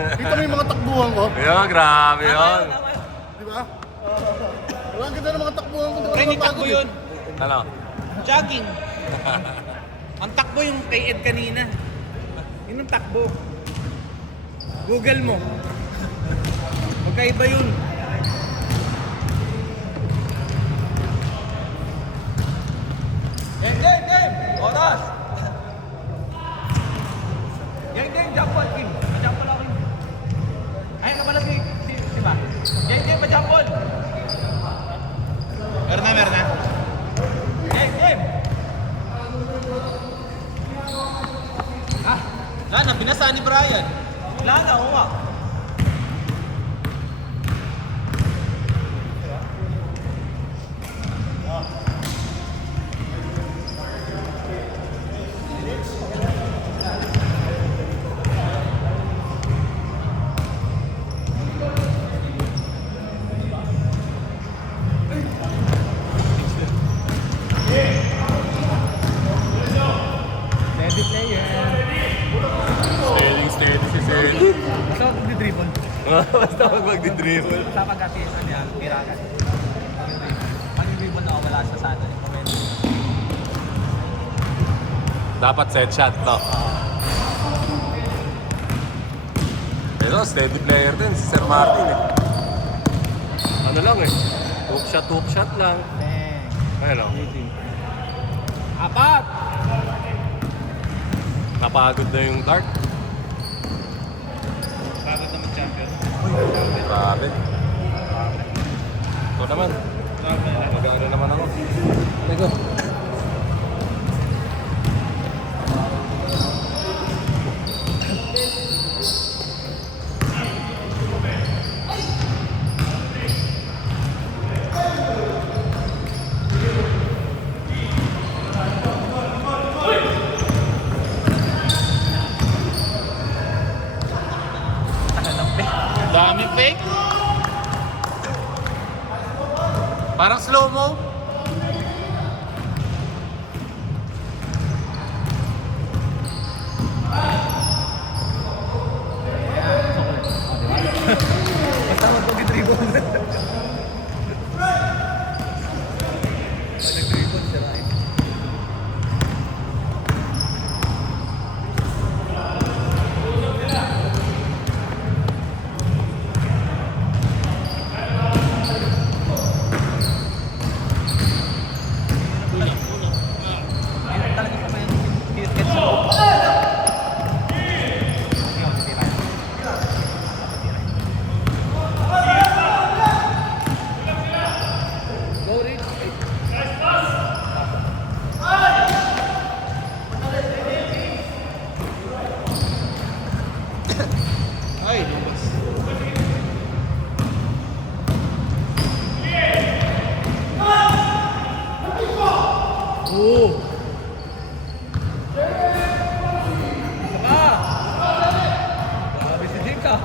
Kita mo yung mga takbuhan ko. Yun, grabe yun. Di ba? Walang ganda ng mga takbuhan ko. Pre, hindi takbo yun. Ano? Jogging. Ang takbo yung kay Ed kanina. Yun ang takbo. Google mo. Magkaiba yun. Game! Oras! Game, jump ball, Kim. Pa-jump ball ako yun. Ayun ka pala si ba? Game, pa-jump ball. Meron na. Game! Wala na, binasaan ni Brian. Wala na, oo nga. Steady player. Steady si Steady. Basta ako nag-dribble. Basta pag magdi-dribble. Sa pag-atisan niya, pirakan. Pag-dribble na wala sa sana. Dapat set shot to. Pero steady player din si Sir Martin eh. Ano lang eh. Hook shot lang. Ayun o. Apat! Napagod na yung dart. Pagod naman champion. Grabe. Ito naman. Mag-ano naman ako. Lego. Dami fake. Parang slow-mo. Basta mag-dribble. Nag-dribble siya na eh. Ay, lumabas. Oh! Saka! Grabe si James ah.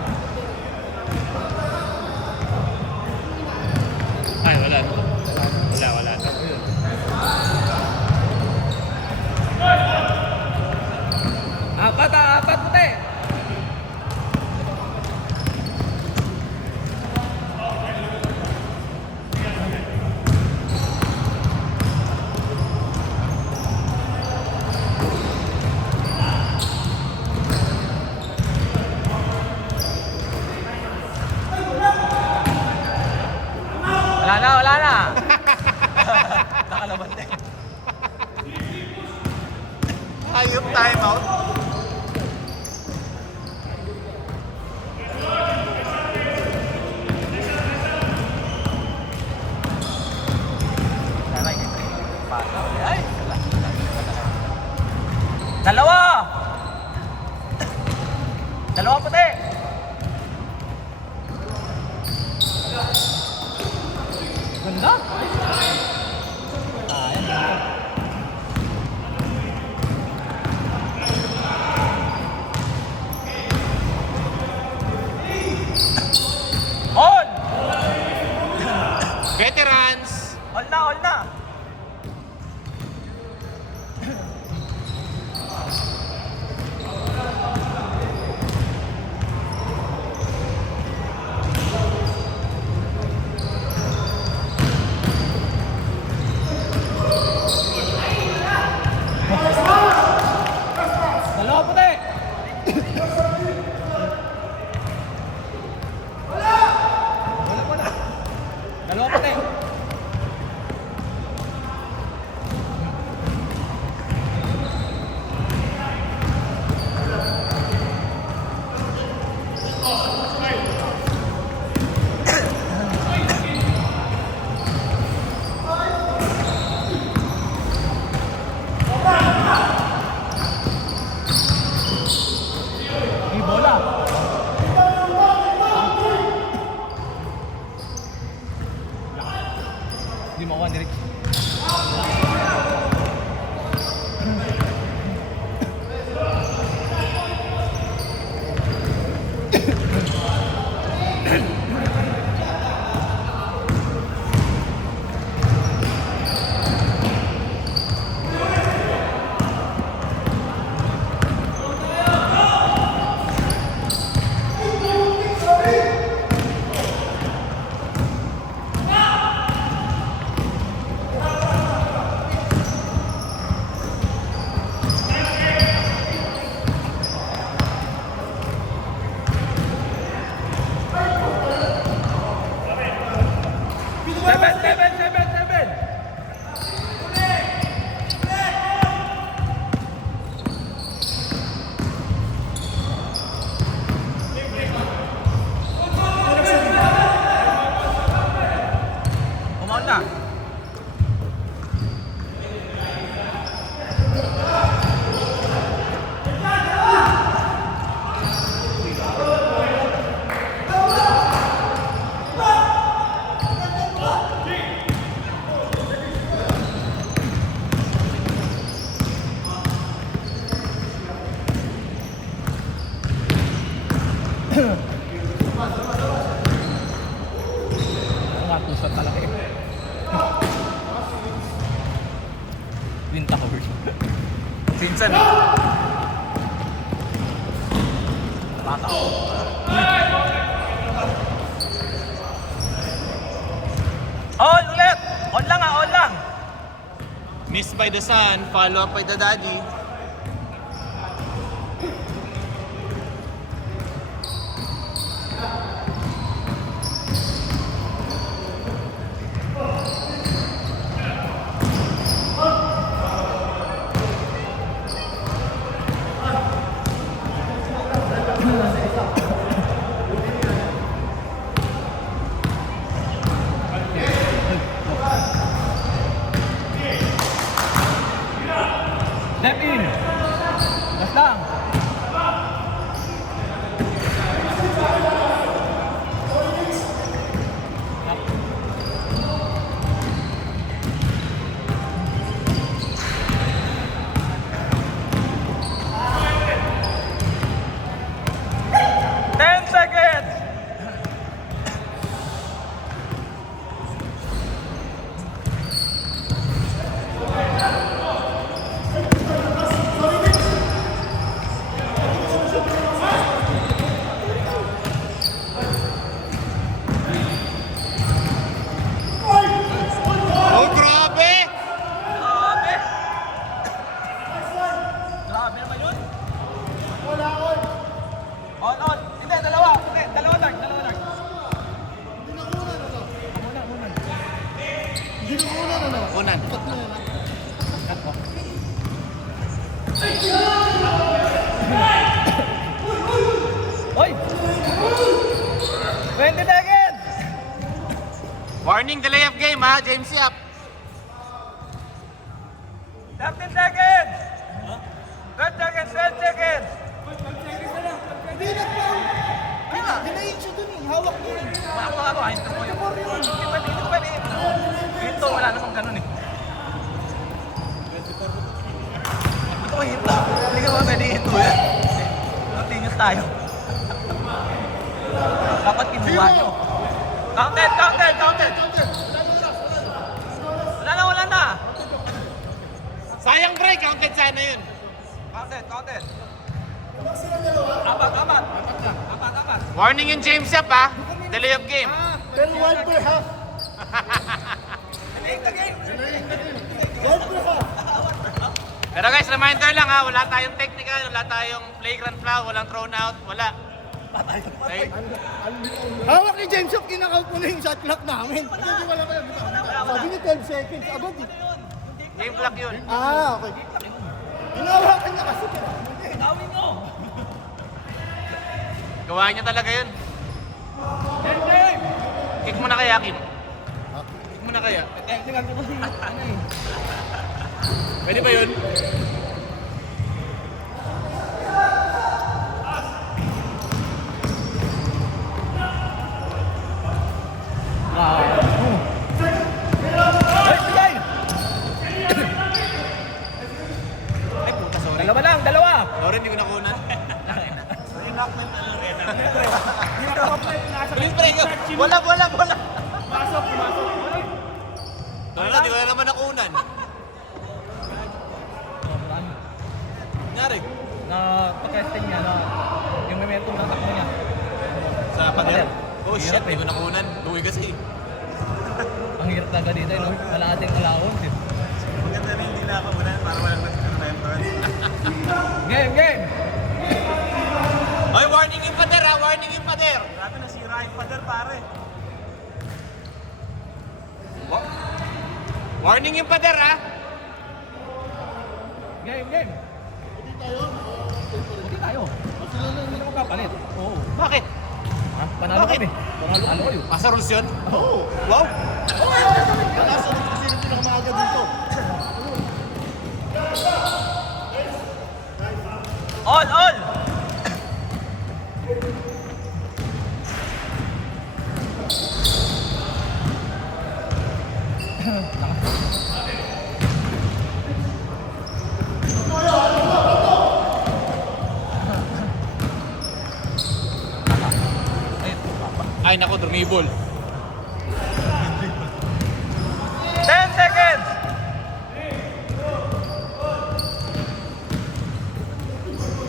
Ay, wala na. Wala na. Apat puti! Wala na. Nakalaban din. Ayop time out. Ay! Dalawa puti! Ganda? All! Veterans! All na! May bola. Hindi makuha ni Rick. Seven. Kumaon na. Mga pusat talaga eh. Win towers. Pinsan. Bata. On ulit! On lang ah, on lang! Missed by the son, follow up by the daddy. Step in! Gas lang! Oh, grabe! Grabe! Grabe naman yun! On! Hindi, dalawa! Hindi, dalawa dark! Hindi na kunan, ano? Unan. Tatlo yan, ah. Hoy! 20 seconds! Warning, delay of game ha, James Yap. 13 seconds! 12 seconds! 12 seconds! Hindi na po. Dinayin siya dun eh. Hawak mo eh. Ako, hinto mo yun. Hindi pwede. Hinto, wala namang ganun eh. Ito ko hinto. Hindi ka ba pwede hinto yan? Continuous tayo. Dapat kinuha nyo. Counted! Wala na! Sayang break, counted sana yun. Counted! Apat. Warning yung James Yap ha, delay of game. Pero 1 per half. Take the game! 1 per half. Pero guys, reminder lang ha, wala tayong technical, wala tayong flagrant foul, walang thrown out, wala. Okay. Hawak ni James Hook, kinakount mo na yung shot clock namin. Hindi wala kayo. Sabi niya 12 seconds. Agad eh. Game clock yun. Okay. Hinawakan niya kasi. Gawin nyo! Gawain niya talaga yun. Kick mo na kaya, Kim. Kick mo na kaya. Tingnan ko kasi, ano eh. Pwede ba yun? Dalawa lang, dalawa! Lauren, hindi ko nakunan. Bilis pa rin. Bola! Pasok. Lauren, hindi ko na naman nakunan. Nangyari? Na pag-testing niya, na yung momentum ng takbo niya. Sa pader. Oh shit, Hirap hindi ko nakunan. Luwi kasi. Ang hirap talaga dito, no? Wala ating allowance, eh. Maganda na hindi na ako muna para walang nag-remember. Game! Oy, warning yung pader ha! Warning yung pader! Grabe nasira yung pader pare. Warning yung pader ha! Game! Hindi tayo. Hindi na magpapalit. Oo. Bakit? Ha? Panalo Bakit? kami. Panalo kayo. Pasa rules yun? Oo. Wow! Nakasunod kasi yung pinakamaga dito. All! Ay nako, drumibol. 10 seconds!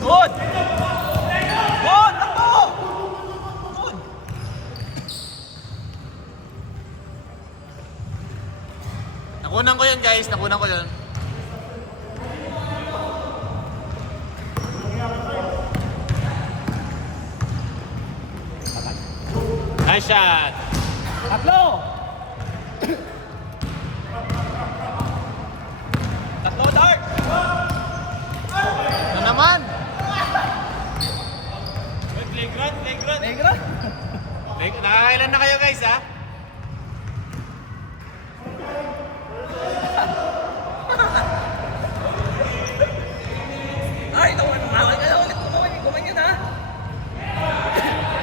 Good! Takbo! Good! Nakunan ko yun guys, nakunan ko yun. Nice shot! Tatlo, Dark! Ano naman? Negra? Nakakailan na kayo guys ha? Ay, tawag ka na ulit. Kumain yun, ha?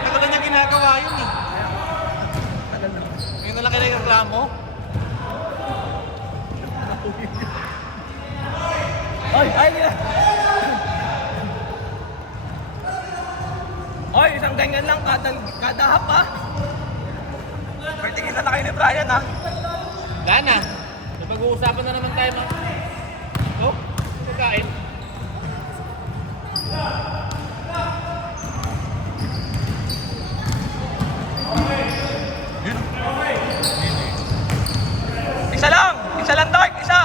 Tagal na niya ginagawa yun eh. Tagal na. Ngayon na lang kayo nagreklamo. Ay! Oy, isang ganyan lang kada hap, ha? Pertingin na kayo ni Brian, ha? Wala na. Napag-uusapan na naman tayo mga... Oh? Pagkain? Isa lang, Dark! Isa!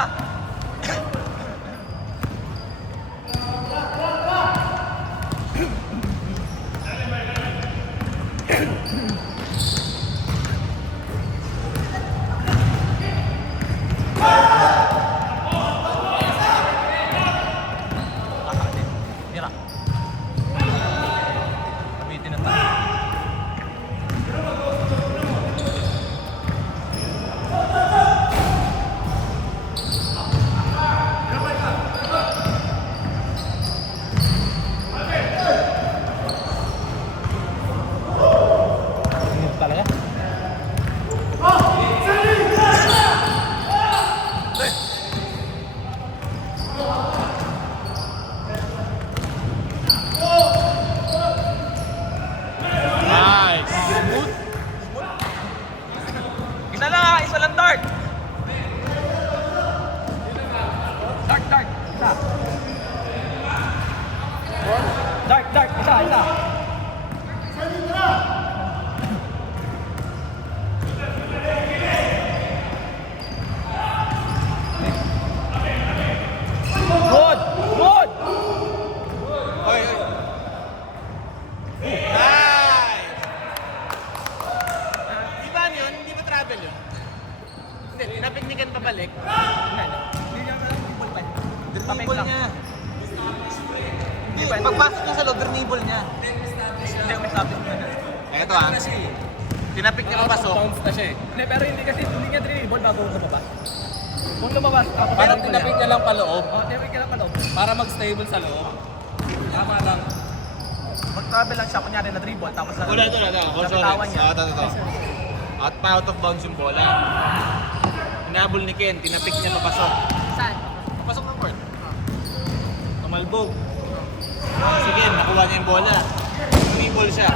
Mira. Kapitin na tayo. Talaga? ito ah. Tinapik niya papasok. Bounce na siya eh. Hindi, pero hindi kasi, hindi niya dribble bago lumabas. Kung lumabas, tapos Parang tinapik niya lang paloob Oo, tinapik ka lang pala. para mag-stable sa loob. Tama lang. Mag-travel lang siya, kunyari na dribble, tapos na... Wala ito. Nabitawan niya. Out of bounds yung bola. Hinabol ni Ken, tinapik niya papasok. Saan? Papasok ng court. Tumalbog. Sige, nakuha niya yung bola. Dribble siya.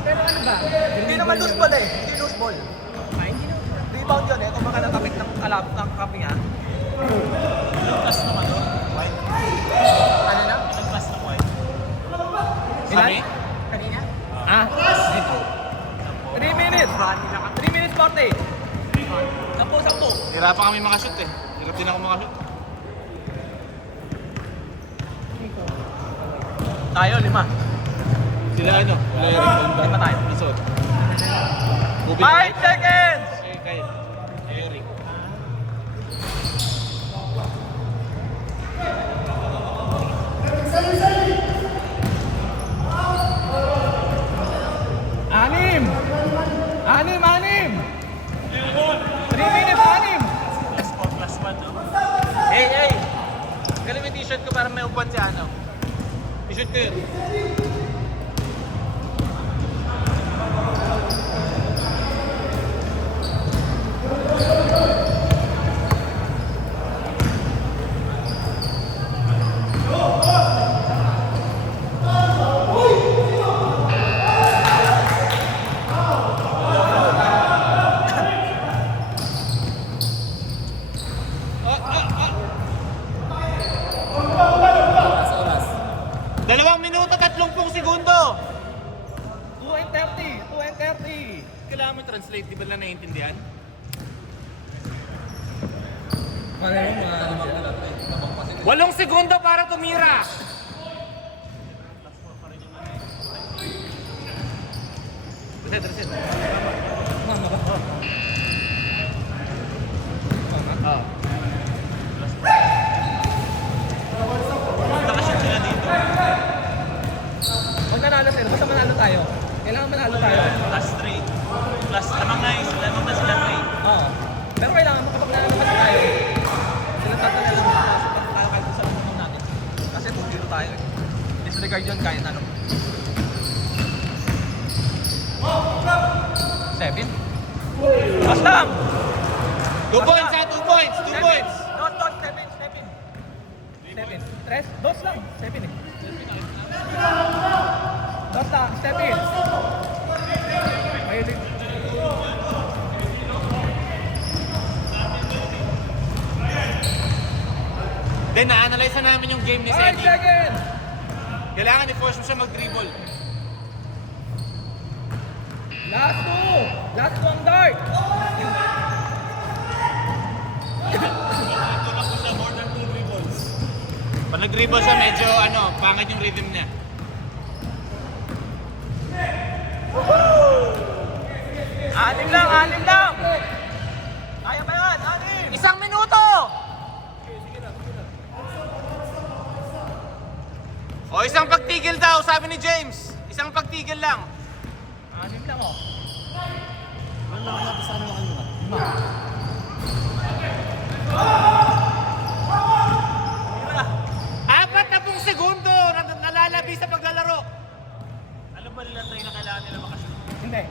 Pero ano ba? Hindi naman loose ball eh. Hindi loose ball. Rebound yun eh. Kung baka nakapik ng kalap ng kapi nga. Pass naman doon. White. Ano na? Pass na white. Sabi? Kanina? Ah? 3 minutes. 3 minutes 40. 10. Hirapan kami makashoot eh. Hirap din ako makashoot. Tayo, 5. Sila ano? Wala yung rebound. Lima tayo. Isot. 5 seconds! Kay Eric. Anim! 3 minutes, 6! Plus 1, no? Hey! Galing yung t-shirt ko para may upuan si ano. T-shirt ko yun. Dalawang minuto, 30 segundo. 2 and 30. Kailangan mo translate, di ba na naiintindihan? Walong segundo para tumira. Reset. Nakashoot sila dito. Huwag nanalo sila. Basta manalo tayo. Kailangan manalo tayo. Plus 3. Plus, lamang na sila 3. Oo. Pero kailangan makapag-nanalo kasi tayo. Sila tatanalo lang kahit sa lumunog natin. Kasi 2-0 tayo eh. Disregard yun kahit ano. 7. Basta! 2 points ha, 2 points. Dos, 7. 3. Dos lang. 7 eh. Dos lang. 7. Mahilig. Then na-analyze na namin yung game ni 5 Sedi. seconds! Kailangan i-force mo siya mag-dribble. Last 2 ang dart! Pag nag-dribble siya, medyo pangit yung rhythm niya. Anim lang! Kaya ba yan? 6! 1 minuto! O, isang pagtigil daw, sabi ni James. Isang pagtigil lang. 6 lang oh. Apat na pong segundo na nalalabi sa paglalaro. Alam ba nila tayo na kailangan nila makashoot? Hindi.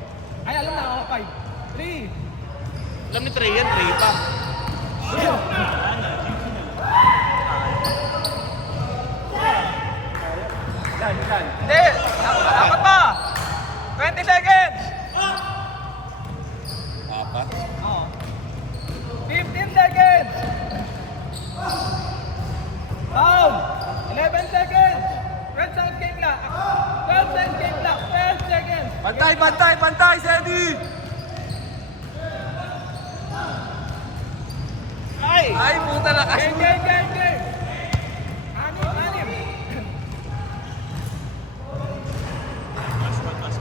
Ay, alam na ako. 5. 3. Alam ni Trey yan, Trey pa. Hindi! Dapat pa! 20 seconds! Apat. Oo. 15 seconds! Down! 11 seconds! 12 seconds game clock! 12 seconds game clock! 12 seconds! Bantay, Sedi! Ay! Ay, puta na kasi. Game!